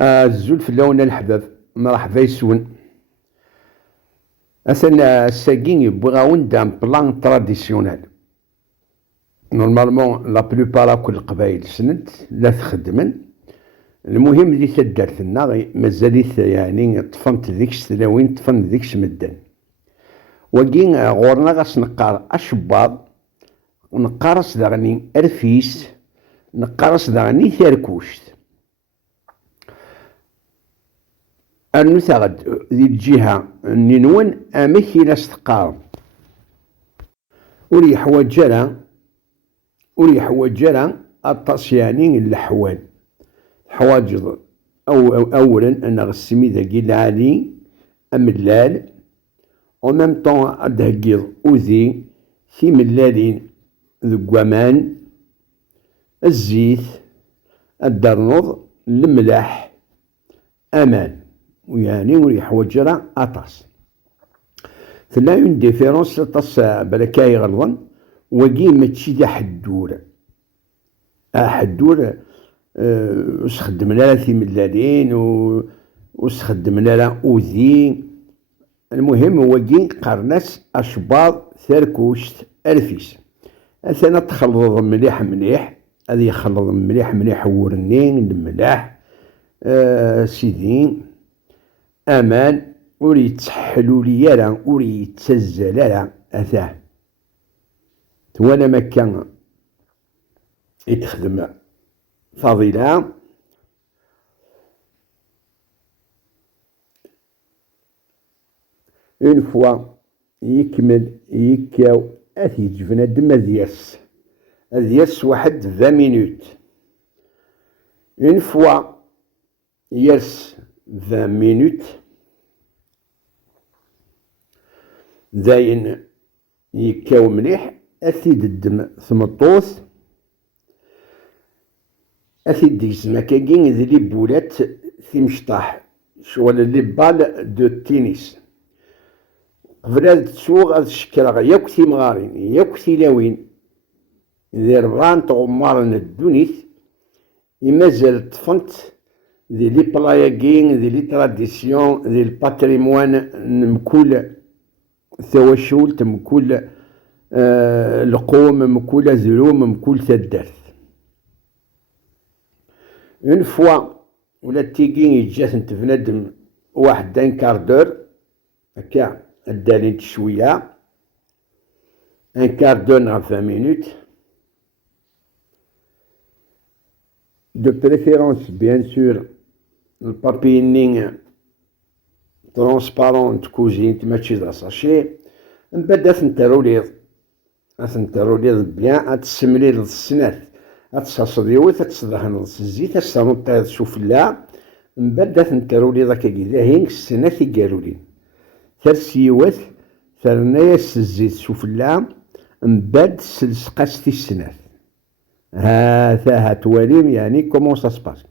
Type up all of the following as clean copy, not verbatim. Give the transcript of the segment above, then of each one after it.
الزول فلاونا الحباب مرحبا يسون. أثنا الساقين يبغى غاون دام بلان تراديسيونال. نورمالمون لا بلوبار كل القبايل سنت لا تخدمن. المهم اللي تدارتنا مازاليت يعني طفنت ديكش تلاوين طفنت ديكش مدن. وكين غورنا غاس نقار أشباط ونقارس داغني أرفيس نقارس داغني ثاركوشت. أنو ثغد ذي الجهة ننون أميكي لاستقار ولي حواج جرا الطاسيانين الحوال حواجض أولا أنا غسمي ذاكي العالي أملال ومام طون أدهقيض أوذي في ملالين ذقوامان الزيت الدرنوض الملاح أمان ويعني ولي حواج جرا أطاس فلا اون ديفيرونس طاس بلاكاي غلظن وكي ماشي دا حدور حدور واش خدمنا في ملالين واش خدمنا اوذي. المهم هو كي قرناس اشباط ثركوشت الفيس اثنا تخلط مليح هذه يخلط مليح ورنين الملاح سيدي امان ور يتسحلوا لي راه ور يتسزل راه اثاه وانا ما كان يتخدم فضيلة اون فوا يكمل يكاو اثي جبنا دم دياس واحد 20 مينوت. اون فوا يرس 20 مينوت داين يكاو مليح أثيد الدم ثمطوث أثيد ديك الزمكاكين ذي لي بولات في مشطاح شغل لي بال دو تينيس قبل هاد تسوغ هاد الشكرا ياك تيمغارين ياك تيلاوين ذي ربعان تغمارن الدونيت يمازال طفنت ذي لي بلاياكين ذي لي تراديسيون ذي الباتريموان مكول ثواشول تمكول القوم مكول زلوم مكول تدارت. اون فوا ولا تيكين يجات انت بنادم واحد دان كاردور هكا الدالين شويه ان كاردور نغ 20 مينوت دو بريفيرونس بيان سور البابينين ترونسبارون تكوزين ماشي دا ساشي من بعد أثنتروليض بيان أتسمليض السنات أتصاصديوث أتصدهن الزيت أتصامطيض سفلا من بعد أثنتروليض هكاكي ذاهين السنات يقالولين ثرسيوث ثرنايس الزيت سفلا من بعد سلسقاستي السنات هاتواليم يعني كومون ساسباس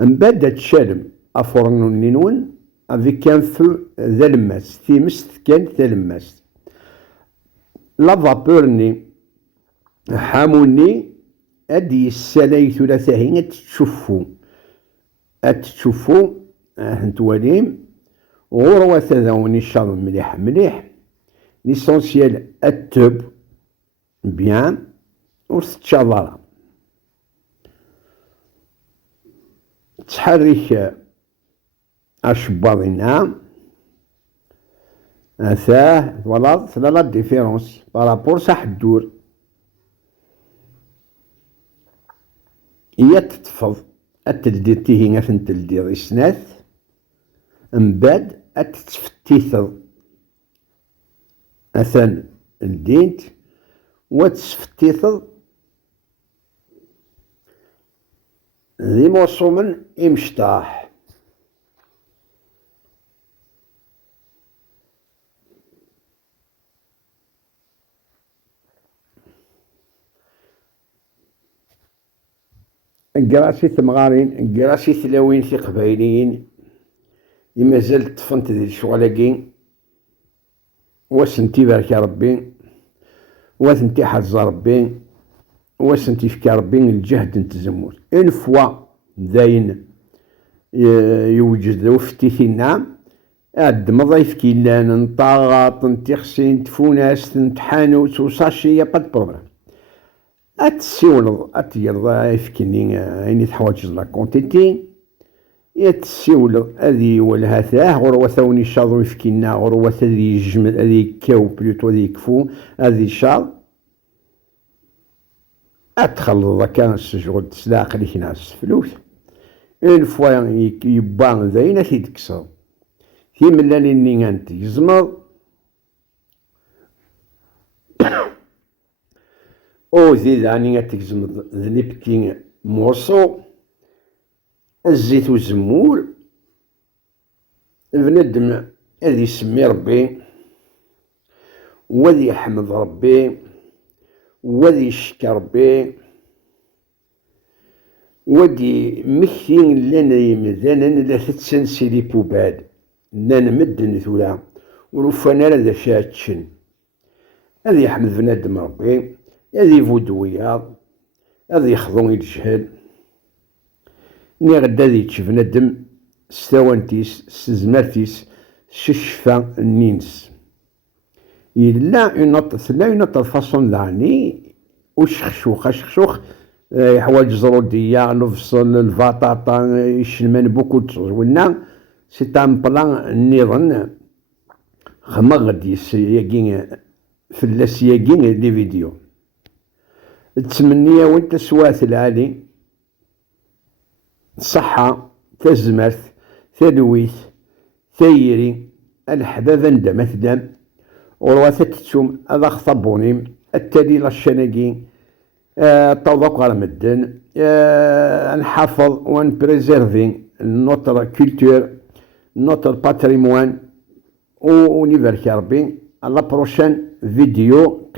من بعد تشالم أفرنو نينون افيك ان فو ذا الماس تيمست كانت ذا الماس لا فابورني حاموني ادي السلاي ثلاثاهين اتشوفو هنتواليم غروة تذاوني الشر مليح ليسونسيال التوب بيان وستشاضرة تحرك أشباطنا أثاه ولا لا ديفيرونس بارابور صح الدور هي تتفض التلديد تيهي غاثن تلديد إسناث من بعد أتتفتيثض أثان الدينت وتسفتيثض ذي موصومن إمشطاح قراسي ثمغارين قراسي ثلاوين في قبايليين يمازال طفنت ذي الشغلاكين واسنتي بارك ربي واسنتي حز ربي واسنتي فكا ربي الجهد نتزموت اون فوا داين يوجد وفتيثنا عد مضيف كيلان نطاغاط نتيخسين تفوناس نتحانوت وصاشي با بروبليم اتسيولض اتيرض يفكني عيني تحوايج لا كونتيتي يتسيولض هذي والهاثاه غروة ثوني شاضو يفكينا غروة هذي يجمل هذي كاو بلوتو هذي يكفو هذي شاض اتخلض كان السجود تسلاق ليك ناس فلوس الفوا يبان ذاين تيدكسر في ملالي انت يزمر او زيد اني تكزم ذنبكي موصو الزيت والزمول بندم هذي يسمي ربي وذي يحمد ربي وذي يشكر ربي ودي مكين لنا يمدانا لا تتسنسي لي بوباد لنا مدن ثولا ولوفانا لا شاتشن هذي يحمد بنادم ربي هذي يفودويا هذي يخضون الجهل ني غدا ذي تشوف بنادم ستوانتيس ستزمرتيس ششفا النينس إلا ينط الفاصون داني وشخشوخ حوايج زرودية نفصل الفاطاطا يشلمان بوكو تزولنا سي ان بلان نيضن خمغد ياكين فلاس ياكين لي فيديو التمنية وانت سوات العالي الصحة تزمرت تلويث ثيري الحباب ندى مثلا ورواثة تسوم هذا خطبوني التالي للشناقي طوضق على مدن نحافظ ونبريزيرفي نوتر كولتور نوتر باتريموان ونبارك ربي على بروشان فيديو